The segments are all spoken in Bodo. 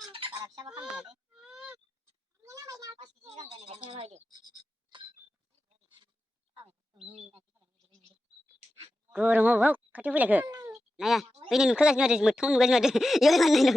Para bisa makan nggak? Pas pikiran kan ya. Lagi. Kurang mau, kacau boleh ke? Naya, ini kelas ni ada mutung, kelas ni ada. Yang mana ini?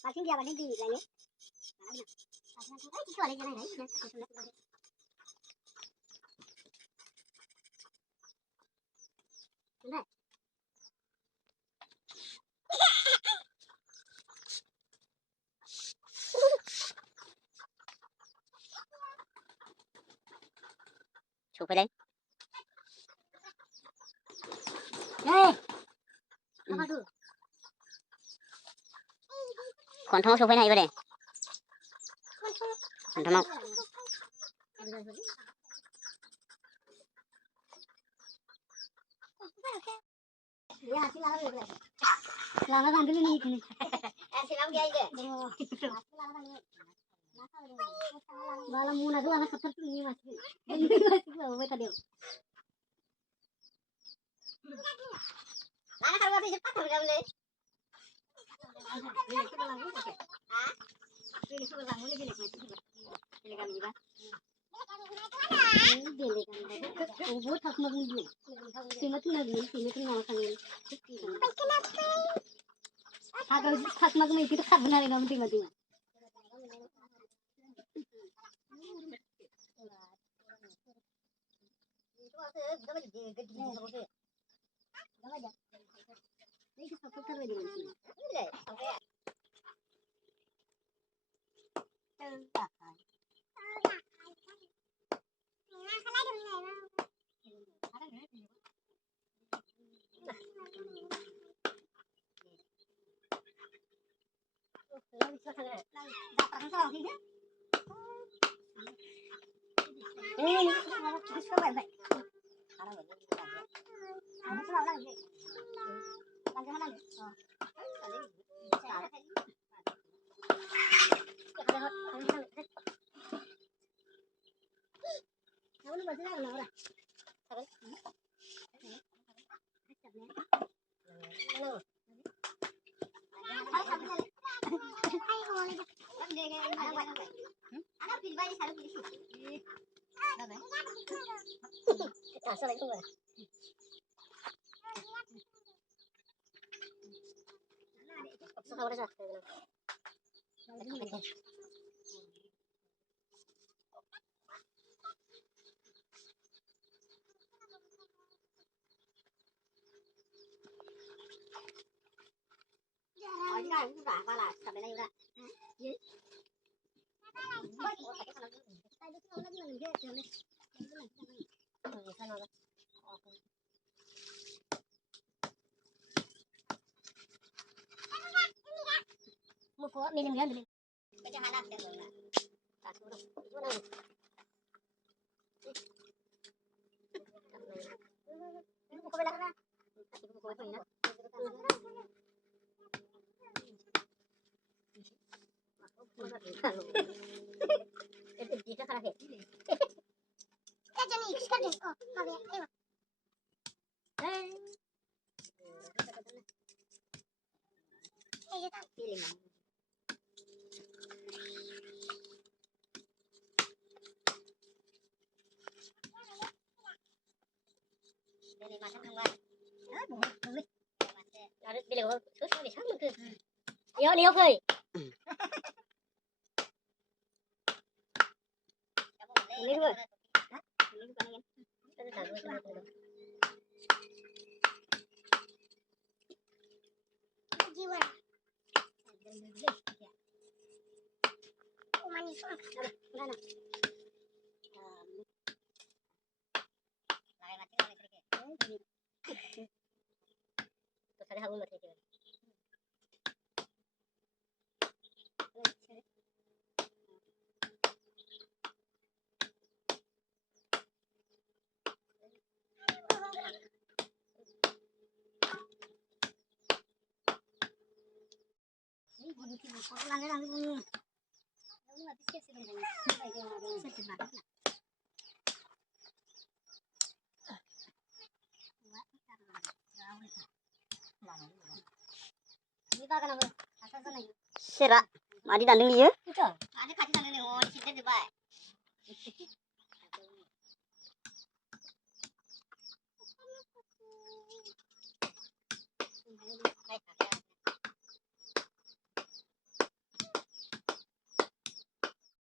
Paling dia paling di lagi. Itu ada yang lain. Benar. Cukup deh. Apa tu? Kontong cukup ni boleh. Kontong. Ya, silakan dulu. Silakan dulu ni. Silakan dia aja. Malam muna tu anak seperti ini masih. Masih apa tadi? Anak kalau habis cepat kalau boleh. Ini sebelah mana gini masih. Ini kami juga. Buat hak magundi. Sini tu lagi, sini tu nama kami. Hak magundi kita hak benar ini mesti mati. Asal itu enggak. Suka berasa. Oh, ini kan udah malah sampai lagi udah. Iya. Mau kok minum kan dulu. Kita halal deh boleh. Tak suruh. Boleh. Buku berapa? Buku berapa ini? Itu kita salah deh. Kita jadi kita deh. Oh, apa ya? Kita pilih mana? Jadi macam apa? Boleh. Harus pilih terus boleh sama ke? Yo, lihat ke? Ini dua. Hah? Ini bukan kan? Kita tahu itu. Jiwa. Oh, manis. Mana? Lagi mati lagi sedikit. Terus ada harum mati juga. Serak, mari dandeng lieu. Ada kasih dandeng oh, di sini